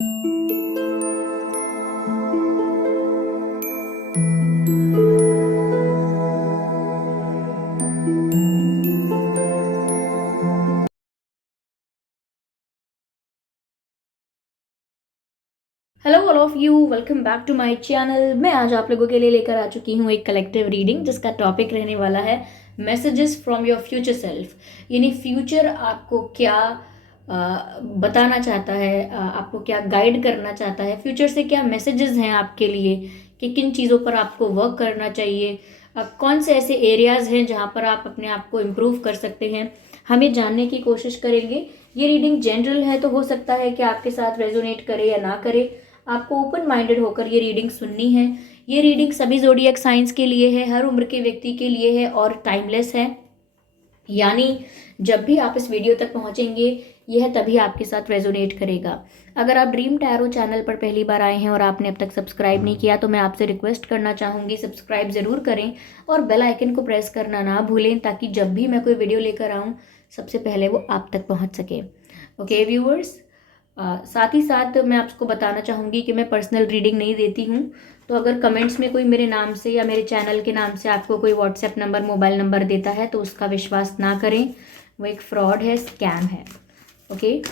Hello all of you, welcome back to my channel. मैं आज आप लोगों के लिए लेकर आ चुकी हूँ एक कलेक्टिव रीडिंग जिसका टॉपिक रहने वाला है messages from your future self. यानी फ्यूचर आपको क्या बताना चाहता है, आपको क्या गाइड करना चाहता है, फ्यूचर से क्या मैसेजेस हैं आपके लिए कि किन चीज़ों पर आपको वर्क करना चाहिए, कौन से ऐसे एरियाज हैं जहाँ पर आप अपने आप को इम्प्रूव कर सकते हैं, हम ये जानने की कोशिश करेंगे। ये रीडिंग जनरल है तो हो सकता है कि आपके साथ रेजोनेट करे या ना करे। आपको ओपन माइंडेड होकर ये रीडिंग सुननी है। ये रीडिंग सभी ज़ोडिएक साइंस के लिए है, हर उम्र के व्यक्ति के लिए है और टाइमलेस है। यानी जब भी आप इस वीडियो तक पहुंचेंगे यह तभी आपके साथ रेजोनेट करेगा। अगर आप ड्रीम टैरो चैनल पर पहली बार आए हैं और आपने अब तक सब्सक्राइब नहीं किया तो मैं आपसे रिक्वेस्ट करना चाहूँगी, सब्सक्राइब ज़रूर करें और बेल आइकन को प्रेस करना ना भूलें ताकि जब भी मैं कोई वीडियो लेकर आऊँ सबसे पहले वो आप तक पहुँच सके। ओके व्यूअर्स, साथ ही साथ मैं आपको बताना चाहूँगी कि मैं पर्सनल रीडिंग नहीं देती हूँ। तो अगर कमेंट्स में कोई मेरे नाम से या मेरे चैनल के नाम से आपको कोई व्हाट्सएप नंबर, मोबाइल नंबर देता है तो उसका विश्वास ना करें, वो एक फ्रॉड है, स्कैम है। Okay,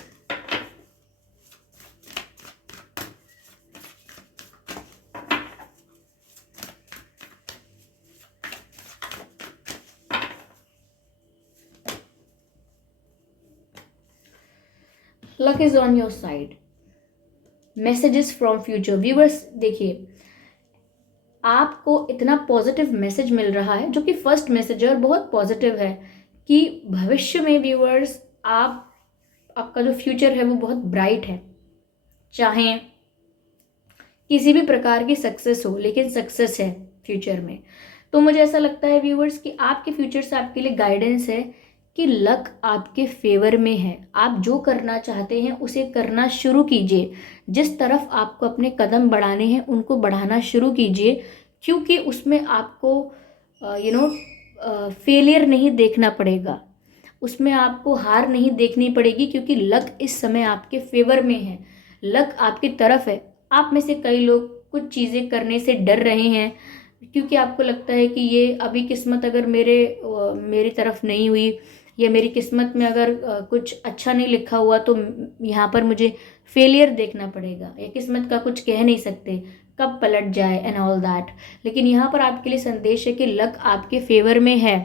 luck is on your side. Messages from future. Viewers देखिए, आपको इतना पॉजिटिव मैसेज मिल रहा है जो कि फर्स्ट मैसेज है और बहुत पॉजिटिव है कि भविष्य में व्यूअर्स आपका जो फ्यूचर है वो बहुत ब्राइट है। चाहे किसी भी प्रकार की सक्सेस हो, लेकिन सक्सेस है फ्यूचर में। तो मुझे ऐसा लगता है व्यूअर्स कि आपके फ्यूचर से आपके लिए गाइडेंस है कि लक आपके फेवर में है। आप जो करना चाहते हैं उसे करना शुरू कीजिए। जिस तरफ आपको अपने कदम बढ़ाने हैं उनको बढ़ाना शुरू कीजिए, क्योंकि उसमें आपको फेलियर नहीं देखना पड़ेगा, उसमें आपको हार नहीं देखनी पड़ेगी, क्योंकि लक इस समय आपके फेवर में है, लक आपकी तरफ है। आप में से कई लोग कुछ चीज़ें करने से डर रहे हैं क्योंकि आपको लगता है कि ये अभी किस्मत अगर मेरी तरफ नहीं हुई या मेरी किस्मत में अगर कुछ अच्छा नहीं लिखा हुआ तो यहाँ पर मुझे फेलियर देखना पड़ेगा या किस्मत का कुछ कह नहीं सकते, कब पलट जाए एंड ऑल दैट। लेकिन यहाँ पर आपके लिए संदेश है कि लक आपके फेवर में है।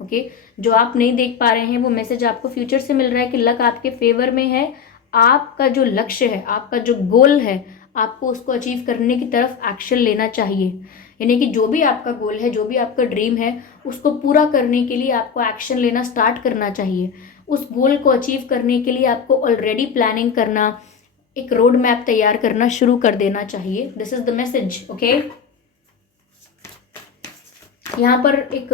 ओके, जो आप नहीं देख पा रहे हैं वो मैसेज आपको फ्यूचर से मिल रहा है कि लक आपके फेवर में है। आपका जो लक्ष्य है, आपका जो गोल है, आपको उसको अचीव करने की तरफ एक्शन लेना चाहिए। यानी कि जो भी आपका गोल है, जो भी आपका ड्रीम है, उसको पूरा करने के लिए आपको एक्शन लेना स्टार्ट करना चाहिए। उस गोल को अचीव करने के लिए आपको ऑलरेडी प्लानिंग करना, एक रोड मैप तैयार करना शुरू कर देना चाहिए। This is the message. Okay, यहाँ पर एक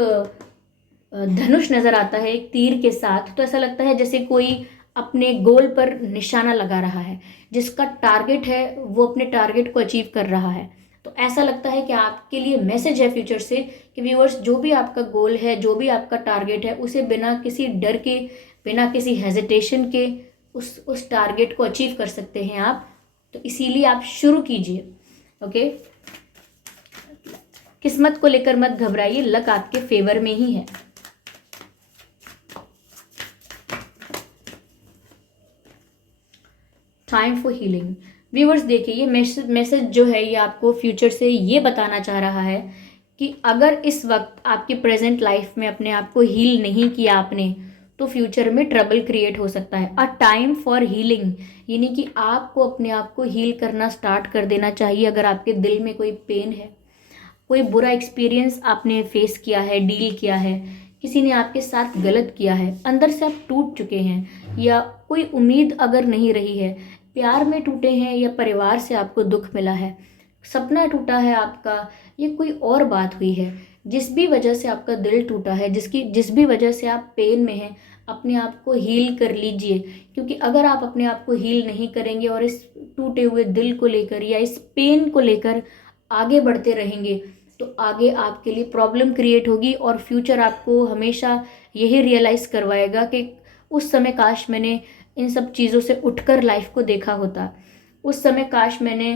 धनुष नजर आता है एक तीर के साथ। तो ऐसा लगता है जैसे कोई अपने गोल पर निशाना लगा रहा है, जिसका टारगेट है वो अपने टारगेट को अचीव कर रहा है। तो ऐसा लगता है कि आपके लिए मैसेज है फ्यूचर से कि व्यूअर्स, जो भी आपका गोल है, जो भी आपका टारगेट है, उसे बिना किसी डर के, बिना किसी हेजिटेशन के उस टारगेट को अचीव कर सकते हैं आप। तो इसीलिए आप शुरू कीजिए। ओके, किस्मत को लेकर मत घबराइए, लक आपके फेवर में ही है। Time for healing. व्यूअर्स देखिए, ये मैसेज जो है ये आपको फ्यूचर से ये बताना चाह रहा है कि अगर इस वक्त आपकी प्रेजेंट लाइफ में अपने आप को हील नहीं किया आपने तो फ्यूचर में ट्रबल क्रिएट हो सकता है। अ टाइम फॉर हीलिंग, यानी कि आपको अपने आप को हील करना स्टार्ट कर देना चाहिए। अगर आपके दिल में कोई पेन है, कोई बुरा एक्सपीरियंस आपने फेस किया है, डील किया है, किसी ने आपके साथ गलत किया है, अंदर से आप टूट चुके हैं, या कोई उम्मीद अगर नहीं रही है, प्यार में टूटे हैं या परिवार से आपको दुख मिला है, सपना टूटा है आपका, ये कोई और बात हुई है, जिस भी वजह से आपका दिल टूटा है, जिस भी वजह से आप पेन में हैं, अपने आप को हील कर लीजिए। क्योंकि अगर आप अपने आप को हील नहीं करेंगे और इस टूटे हुए दिल को लेकर या इस पेन को लेकर आगे बढ़ते रहेंगे तो आगे आपके लिए प्रॉब्लम क्रिएट होगी और फ्यूचर आपको हमेशा यही रियलाइज़ करवाएगा कि उस समय काश मैंने इन सब चीज़ों से उठकर लाइफ को देखा होता। उस समय काश मैंने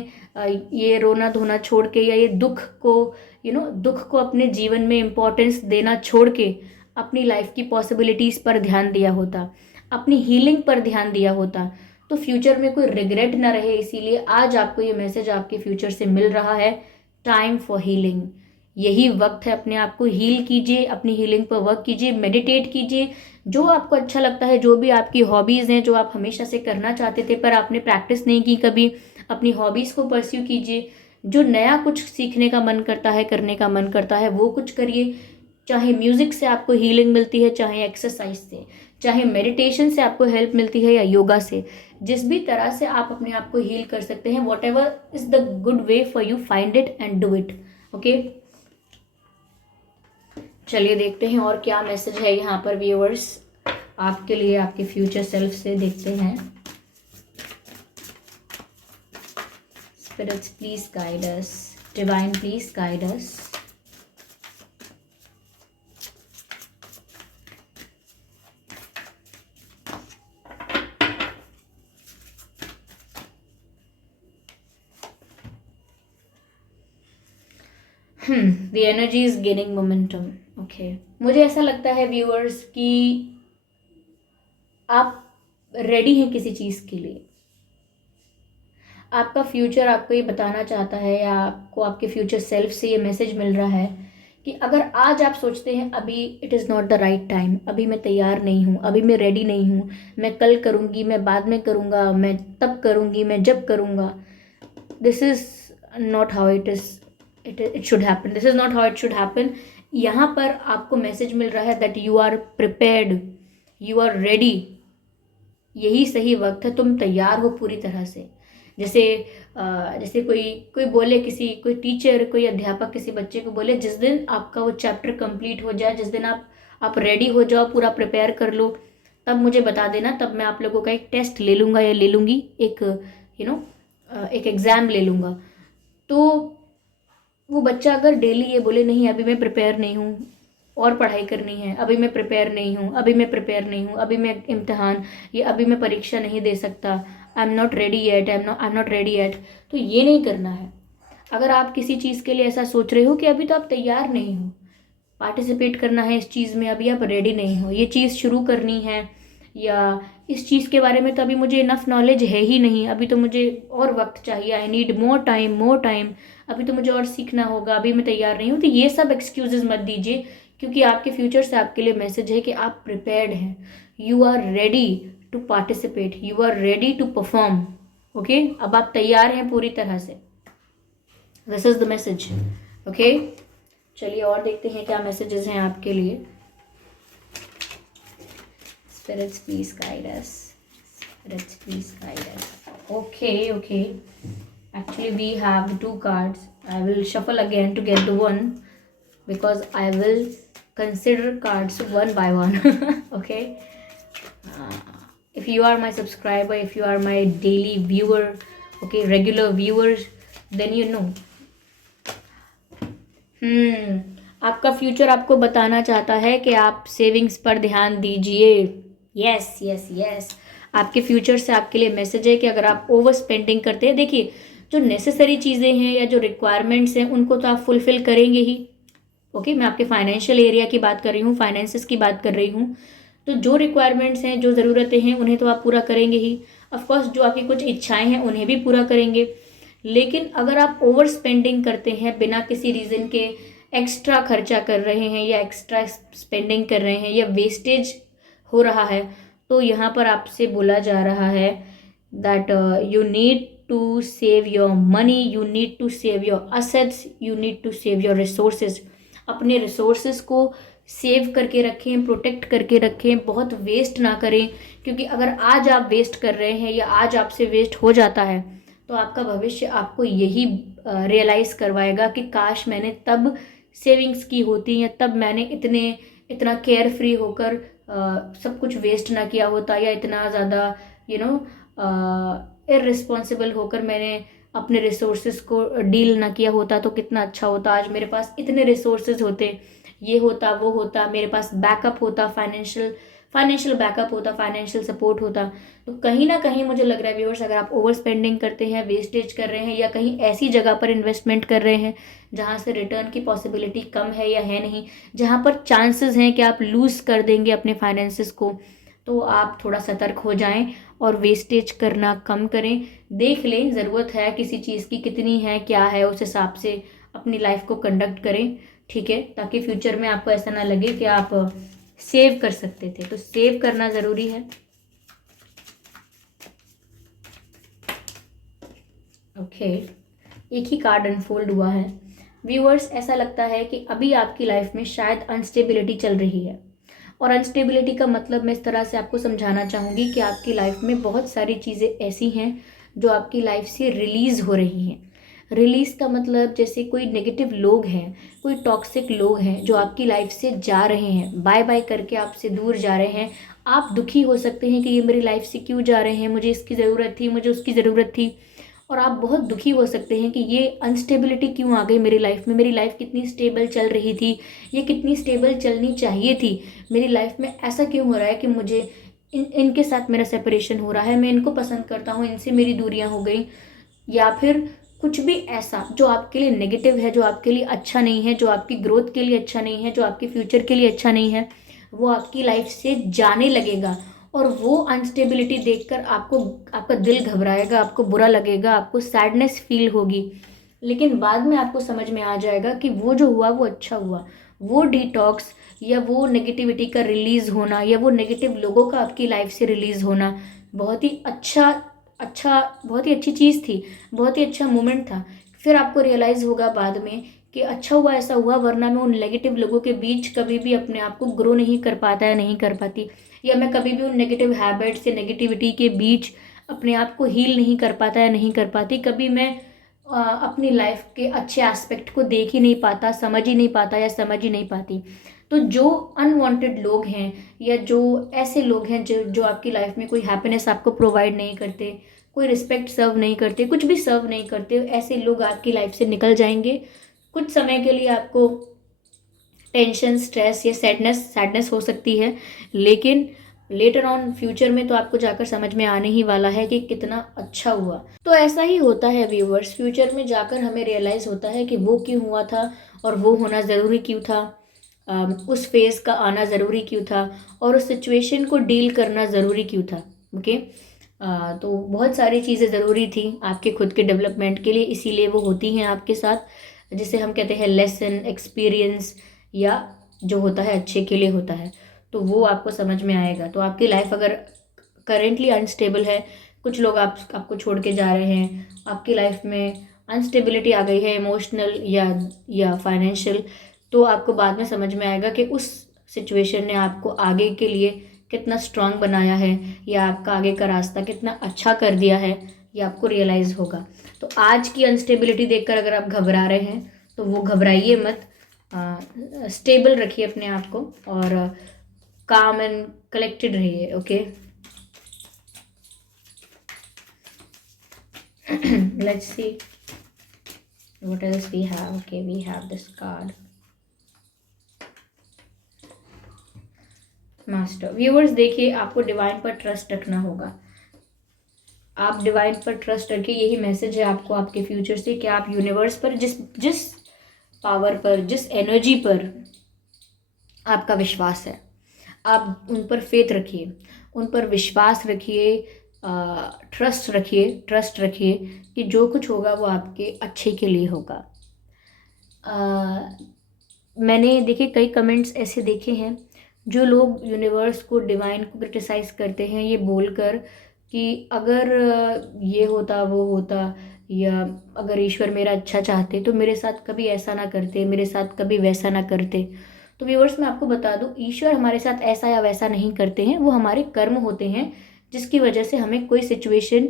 ये रोना धोना छोड़ के या ये दुख को दुख को अपने जीवन में इम्पोर्टेंस देना छोड़ के अपनी लाइफ की पॉसिबिलिटीज़ पर ध्यान दिया होता, अपनी हीलिंग पर ध्यान दिया होता, तो फ्यूचर में कोई रिग्रेट ना रहे। इसीलिए आज आपको ये मैसेज आपके फ्यूचर से मिल रहा है, टाइम फॉर हीलिंग। यही वक्त है, अपने आप को हील कीजिए, अपनी हीलिंग पर वर्क कीजिए, मेडिटेट कीजिए, जो आपको अच्छा लगता है, जो भी आपकी हॉबीज़ हैं, जो आप हमेशा से करना चाहते थे पर आपने प्रैक्टिस नहीं की कभी, अपनी हॉबीज़ को परस्यू कीजिए। जो नया कुछ सीखने का मन करता है, करने का मन करता है, वो कुछ करिए। चाहे म्यूज़िक से आपको हीलिंग मिलती है, चाहे एक्सरसाइज से, चाहे मेडिटेशन से आपको हेल्प मिलती है, या योगा से, जिस भी तरह से आप अपने आप को हील कर सकते हैं, what ever is the good way for you, find it and do it. Okay, चलिए देखते हैं और क्या मैसेज है यहाँ पर व्यूअर्स आपके लिए, आपके फ्यूचर सेल्फ से। देखते हैं। Spirits please guide us, divine please guide us. The energy is gaining momentum. Okay, मुझे ऐसा लगता है व्यूअर्स कि आप रेडी हैं किसी चीज़ के लिए। आपका फ्यूचर आपको ये बताना चाहता है, या आपको आपके फ्यूचर सेल्फ से ये मैसेज मिल रहा है कि अगर आज आप सोचते हैं अभी it is not the right time, अभी मैं तैयार नहीं हूँ, अभी मैं रेडी नहीं हूँ, मैं कल करूँगी, मैं बाद में करूँगा, मैं तब करूँगी, मैं जब करूँगा, this is not how it is it should happen, this is not how it should happen. यहाँ पर आपको मैसेज मिल रहा है that you are prepared, you are ready, यही सही वक्त है, तुम तैयार हो पूरी तरह से। जैसे कोई कोई बोले, कोई टीचर, कोई अध्यापक किसी बच्चे को बोले, जिस दिन आपका वो चैप्टर कंप्लीट हो जाए, जिस दिन आप रेडी हो जाओ, पूरा प्रिपेयर कर लो, तब मुझे बता देना, तब मैं आप लोगों का एक टेस्ट ले लूँगा या ले लूँगी, एक एक एग्ज़ाम ले लूँगा। तो वो बच्चा अगर डेली ये बोले नहीं अभी मैं प्रिपेयर नहीं हूँ और पढ़ाई करनी है, अभी मैं प्रिपेयर नहीं हूँ, अभी मैं प्रिपेयर नहीं हूँ, अभी मैं इम्तिहान या अभी मैं परीक्षा नहीं दे सकता, I am not ready yet, I am not ready yet, तो ये नहीं करना है। अगर आप किसी चीज़ के लिए ऐसा सोच रहे हो कि अभी तो आप तैयार नहीं हो, पार्टिसिपेट करना है इस चीज़ में, अभी आप रेडी नहीं हो, ये चीज़ शुरू करनी है, या इस चीज़ के बारे में तो अभी मुझे इनफ नॉलेज है ही नहीं, अभी तो मुझे और वक्त चाहिए, आई नीड मोर टाइम, अभी तो मुझे और सीखना होगा, अभी मैं तैयार नहीं हूँ, तो ये सब एक्सक्यूजेज मत दीजिए, क्योंकि आपके फ्यूचर से आपके लिए मैसेज है कि आप प्रिपेयर्ड हैं, you are ready to participate, you are ready to perform. Okay, अब आप तैयार हैं पूरी तरह से, this is the message. Okay, चलिए और देखते हैं क्या मैसेजेस हैं आपके लिए। Spirits please guide us, spirits please guide us. Okay, actually we have 2 cards. I will shuffle again to get the one, because I will consider cards one by one. Okay, if you are my subscriber, if you are my daily viewer, okay, regular viewers, then you know आपका future आपको बताना चाहता है कि आप savings पर ध्यान दीजिए। यस, आपके फ्यूचर से आपके लिए मैसेज है कि अगर आप ओवर स्पेंडिंग करते हैं, देखिए जो नेसेसरी चीज़ें हैं या जो रिक्वायरमेंट्स हैं उनको तो आप फुलफ़िल करेंगे ही। ओके, मैं आपके फाइनेंशियल एरिया की बात कर रही हूँ, फाइनेंसेस की बात कर रही हूँ, तो जो रिक्वायरमेंट्स हैं, जो ज़रूरतें हैं, उन्हें तो आप पूरा करेंगे ही। ऑफकोर्स जो आपकी कुछ इच्छाएं हैं उन्हें भी पूरा करेंगे, लेकिन अगर आप ओवर स्पेंडिंग करते हैं, बिना किसी रीज़न के एक्स्ट्रा खर्चा कर रहे हैं या एक्स्ट्रा स्पेंडिंग कर रहे हैं या वेस्टेज हो रहा है, तो यहाँ पर आपसे बोला जा रहा है that you need to save your money, you need to save your assets, you need to save your resources। अपने रिसोर्सेज को सेव करके रखें, प्रोटेक्ट करके रखें, बहुत वेस्ट ना करें, क्योंकि अगर आज आप वेस्ट कर रहे हैं या आज आपसे वेस्ट हो जाता है, तो आपका भविष्य आपको यही रियलाइज़ करवाएगा कि काश मैंने तब सेविंग्स की होती, या तब मैंने इतना केयर फ्री होकर सब कुछ वेस्ट ना किया होता, या इतना ज़्यादा इररिस्पॉन्सिबल होकर मैंने अपने रिसोर्सेज को डील ना किया होता, तो कितना अच्छा होता। आज मेरे पास इतने रिसोर्सेज होते, ये होता, वो होता, मेरे पास बैकअप होता, फाइनेंशियल बैकअप होता, फाइनेंशियल सपोर्ट होता। तो कहीं ना कहीं मुझे लग रहा है व्यूअर्स, अगर आप ओवर स्पेंडिंग करते हैं, वेस्टेज कर रहे हैं, या कहीं ऐसी जगह पर इन्वेस्टमेंट कर रहे हैं जहाँ से रिटर्न की पॉसिबिलिटी कम है या है नहीं, जहाँ पर चांसेस हैं कि आप लूज़ कर देंगे अपने फाइनेंसिस को, तो आप थोड़ा सतर्क हो जाएं और वेस्टेज करना कम करें। देख लें ज़रूरत है किसी चीज़ की कितनी है, क्या है, उस हिसाब से अपनी लाइफ को कंडक्ट करें, ठीक है, ताकि फ्यूचर में आपको ऐसा ना लगे कि आप सेव कर सकते थे। तो सेव करना ज़रूरी है। ओके, एक ही कार्ड अनफोल्ड हुआ है। व्यूअर्स, ऐसा लगता है कि अभी आपकी लाइफ में शायद अनस्टेबिलिटी चल रही है, और अनस्टेबिलिटी का मतलब मैं इस तरह से आपको समझाना चाहूँगी कि आपकी लाइफ में बहुत सारी चीज़ें ऐसी हैं जो आपकी लाइफ से रिलीज़ हो रही हैं। रिलीज़ का मतलब जैसे कोई नेगेटिव लोग हैं, कोई टॉक्सिक लोग हैं जो आपकी लाइफ से जा रहे हैं, बाय बाय करके आपसे दूर जा रहे हैं। आप दुखी हो सकते हैं कि ये मेरी लाइफ से क्यों जा रहे हैं, मुझे इसकी ज़रूरत थी, मुझे उसकी ज़रूरत थी। और आप बहुत दुखी हो सकते हैं कि ये अनस्टेबिलिटी क्यों आ गई मेरी लाइफ में, मेरी लाइफ कितनी स्टेबल चल रही थी, ये कितनी स्टेबल चलनी चाहिए थी, मेरी लाइफ में ऐसा क्यों हो रहा है कि मुझे इनके साथ मेरा सेपरेशन हो रहा है, मैं इनको पसंद करता हूँ, इनसे मेरी दूरियां हो गई। या फिर कुछ भी ऐसा जो आपके लिए नेगेटिव है, जो आपके लिए अच्छा नहीं है, जो आपकी ग्रोथ के लिए अच्छा नहीं है, जो आपके फ्यूचर के लिए अच्छा नहीं है, वो आपकी लाइफ से जाने लगेगा। और वो अनस्टेबिलिटी देखकर आपको, आपका दिल घबराएगा, आपको बुरा लगेगा, आपको सैडनेस फील होगी। लेकिन बाद में आपको समझ में आ जाएगा कि वो जो हुआ वो अच्छा हुआ। वो डिटॉक्स या वो नेगेटिविटी का रिलीज़ होना, या वो नेगेटिव लोगों का आपकी लाइफ से रिलीज़ होना बहुत ही अच्छा अच्छा बहुत ही अच्छी चीज़ थी, बहुत ही अच्छा मोमेंट था। फिर आपको रियलाइज़ होगा बाद में कि अच्छा हुआ ऐसा हुआ, वरना मैं उन नेगेटिव लोगों के बीच कभी भी अपने आप को ग्रो नहीं कर पाता या नहीं कर पाती, या मैं कभी भी उन नेगेटिव हैबिट्स या नेगेटिविटी के बीच अपने आप को हील नहीं कर पाता या नहीं कर पाती। कभी मैं अपनी लाइफ के अच्छे एस्पेक्ट को देख ही नहीं पाता, समझ ही नहीं पाता या समझ ही नहीं पाती। तो जो अनवांटेड लोग हैं, या जो ऐसे लोग हैं जो जो आपकी लाइफ में कोई हैप्पीनेस आपको प्रोवाइड नहीं करते, कोई रिस्पेक्ट सर्व नहीं करते, कुछ भी सर्व नहीं करते, ऐसे लोग आपकी लाइफ से निकल जाएंगे। कुछ समय के लिए आपको टेंशन, स्ट्रेस या सैडनेस सैडनेस हो सकती है, लेकिन लेटर ऑन फ्यूचर में तो आपको जाकर समझ में आने ही वाला है कि कितना अच्छा हुआ। तो ऐसा ही होता है व्यूवर्स, फ्यूचर में जाकर हमें रियलाइज़ होता है कि वो क्यों हुआ था, और वो होना ज़रूरी क्यों था, उस फेज़ का आना ज़रूरी क्यों था, और उस सिचुएशन को डील करना ज़रूरी क्यों था। ओके, तो बहुत सारी चीज़ें ज़रूरी थी आपके खुद के डेवलपमेंट के लिए, इसीलिए वो होती हैं आपके साथ, जिसे हम कहते हैं लेसन, एक्सपीरियंस, या जो होता है अच्छे के लिए होता है। तो वो आपको समझ में आएगा। तो आपकी लाइफ अगर करेंटली अनस्टेबल है, कुछ लोग आपको छोड़ के जा रहे हैं, आपकी लाइफ में अनस्टेबिलिटी आ गई है इमोशनल या फाइनेंशियल, तो आपको बाद में समझ में आएगा कि उस सिचुएशन ने आपको आगे के लिए कितना स्ट्रांग बनाया है, या आपका आगे का रास्ता कितना अच्छा कर दिया है, ये आपको रियलाइज़ होगा। तो आज की अनस्टेबिलिटी देखकर अगर आप घबरा रहे हैं तो वो घबराइए मत, स्टेबल रखिए अपने आप को, और काम एंड कलेक्टेड रहिए। Okay, let's see what else we have. Okay, we have this card, master. Viewers देखिए, आपको डिवाइन पर ट्रस्ट रखना होगा। आप डिवाइन पर ट्रस्ट रखिए, यही मैसेज है आपको आपके फ्यूचर से, कि आप यूनिवर्स पर, जिस जिस पावर पर, जिस एनर्जी पर आपका विश्वास है, आप उन पर फेथ रखिए, उन पर विश्वास रखिए, ट्रस्ट रखिए कि जो कुछ होगा वो आपके अच्छे के लिए होगा। मैंने देखिए कई कमेंट्स ऐसे देखे हैं जो लोग यूनिवर्स को, डिवाइन को क्रिटिसाइज़ करते हैं, ये बोलकर कि अगर ये होता वो होता, या अगर ईश्वर मेरा अच्छा चाहते तो मेरे साथ कभी ऐसा ना करते, मेरे साथ कभी वैसा ना करते। तो व्यूअर्स, मैं आपको बता दूं, ईश्वर हमारे साथ ऐसा या वैसा नहीं करते हैं, वो हमारे कर्म होते हैं जिसकी वजह से हमें कोई सिचुएशन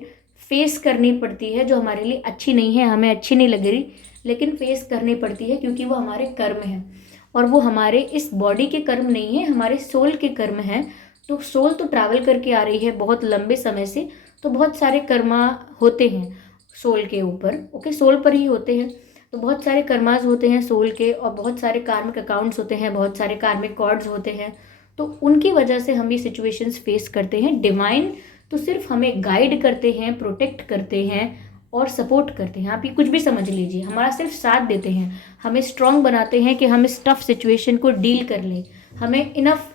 फेस करनी पड़ती है जो हमारे लिए अच्छी नहीं है, हमें अच्छी नहीं लग रही, लेकिन फेस करनी पड़ती है क्योंकि वो हमारे कर्म हैं। और वो हमारे इस बॉडी के कर्म नहीं है, हमारे सोल के कर्म हैं। तो सोल तो ट्रैवल करके आ रही है बहुत लंबे समय से, तो बहुत सारे कर्मा होते हैं सोल के ऊपर। ओके, सोल पर ही होते हैं, तो बहुत सारे कर्माज होते हैं सोल के, और बहुत सारे कार्मिक अकाउंट्स होते हैं, बहुत सारे कार्मिक कॉर्ड्स होते हैं। तो उनकी वजह से हम ये सिचुएशंस फेस करते हैं। डिवाइन तो सिर्फ हमें गाइड करते हैं, प्रोटेक्ट करते हैं और सपोर्ट करते हैं। आप ये कुछ भी समझ लीजिए, हमारा सिर्फ साथ देते हैं, हमें स्ट्रांग बनाते हैं कि हम इस टफ सिचुएशन को डील कर लें, हमें इनफ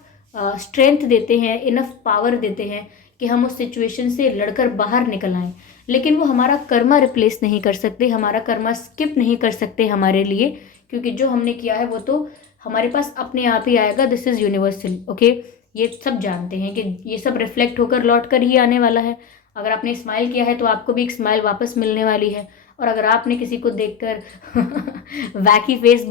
स्ट्रेंथ देते हैं, इनफ पावर देते हैं कि हम उस सिचुएशन से लड़कर बाहर निकल आएँ। लेकिन वो हमारा कर्मा रिप्लेस नहीं कर सकते, हमारा कर्मा स्किप नहीं कर सकते हमारे लिए, क्योंकि जो हमने किया है वो तो हमारे पास अपने आप ही आएगा। This is universal, okay. ये सब जानते हैं कि ये सब रिफ्लेक्ट होकर लौट कर ही आने वाला है। अगर आपने स्माइल किया है तो आपको भी एक स्माइल वापस मिलने वाली है, और अगर आपने किसी को देखकर वैकी फेस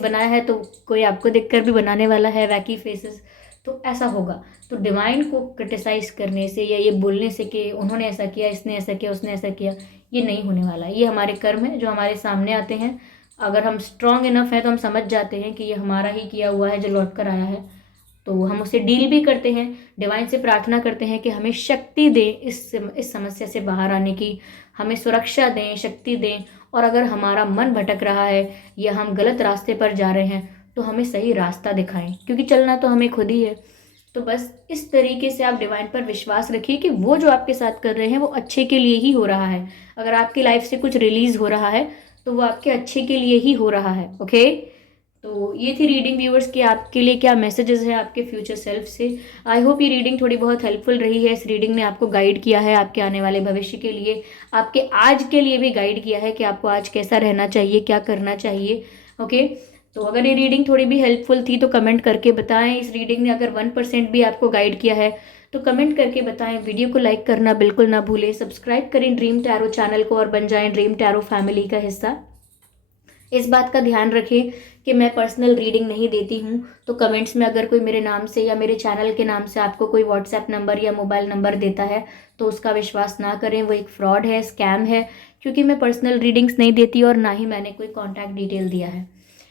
बनाया है तो कोई आपको देखकर भी बनाने वाला है वैकी फेसेस। तो ऐसा होगा। तो डिवाइन को क्रिटिसाइज करने से या ये बोलने से कि उन्होंने ऐसा किया, इसने ऐसा किया, उसने ऐसा किया, ये नहीं होने वाला। ये हमारे कर्म है जो हमारे सामने आते हैं। अगर हम स्ट्रांग इनफ है तो हम समझ जाते हैं कि ये हमारा ही किया हुआ है जो लौट कर आया है, तो हम उसे डील भी करते हैं। डिवाइन से प्रार्थना करते हैं कि हमें शक्ति दें इस समस्या से बाहर आने की, हमें सुरक्षा दें, शक्ति दें। और अगर हमारा मन भटक रहा है या हम गलत रास्ते पर जा रहे हैं तो हमें सही रास्ता दिखाएं, क्योंकि चलना तो हमें खुद ही है। तो बस इस तरीके से आप डिवाइन पर विश्वास रखिए कि वो जो आपके साथ कर रहे हैं वो अच्छे के लिए ही हो रहा है। अगर आपकी लाइफ से कुछ रिलीज हो रहा है तो वो आपके अच्छे के लिए ही हो रहा है, ओके। तो ये थी रीडिंग व्यूअर्स कि आपके लिए क्या मैसेजेस हैं आपके फ्यूचर सेल्फ से। आई होप ये रीडिंग थोड़ी बहुत हेल्पफुल रही है। इस रीडिंग ने आपको गाइड किया है आपके आने वाले भविष्य के लिए, आपके आज के लिए भी गाइड किया है कि आपको आज कैसा रहना चाहिए, क्या करना चाहिए, ओके। तो अगर ये रीडिंग थोड़ी भी हेल्पफुल थी तो कमेंट करके बताएं। इस रीडिंग ने अगर 1% भी आपको गाइड किया है तो कमेंट करके बताएं। वीडियो को लाइक करना बिल्कुल ना भूलें। सब्सक्राइब करें ड्रीम टैरो चैनल को और बन जाएं ड्रीम टैरो फैमिली का हिस्सा। इस बात का ध्यान रखें कि मैं पर्सनल रीडिंग नहीं देती हूँ, तो कमेंट्स में अगर कोई मेरे नाम से या मेरे चैनल के नाम से आपको कोई व्हाट्सएप नंबर या मोबाइल नंबर देता है तो उसका विश्वास ना करें, वो एक फ्रॉड है, स्कैम है, क्योंकि मैं पर्सनल रीडिंग्स नहीं देती और ना ही मैंने कोई कॉन्टैक्ट डिटेल दिया है।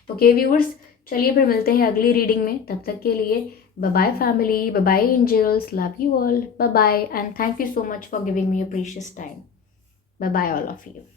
ओके व्यूअर्स, चलिए फिर मिलते हैं अगली रीडिंग में। तब तक के लिए bye bye family, bye bye angels, love you all, bye bye and thank you so much for giving me your precious time. Bye bye all of you.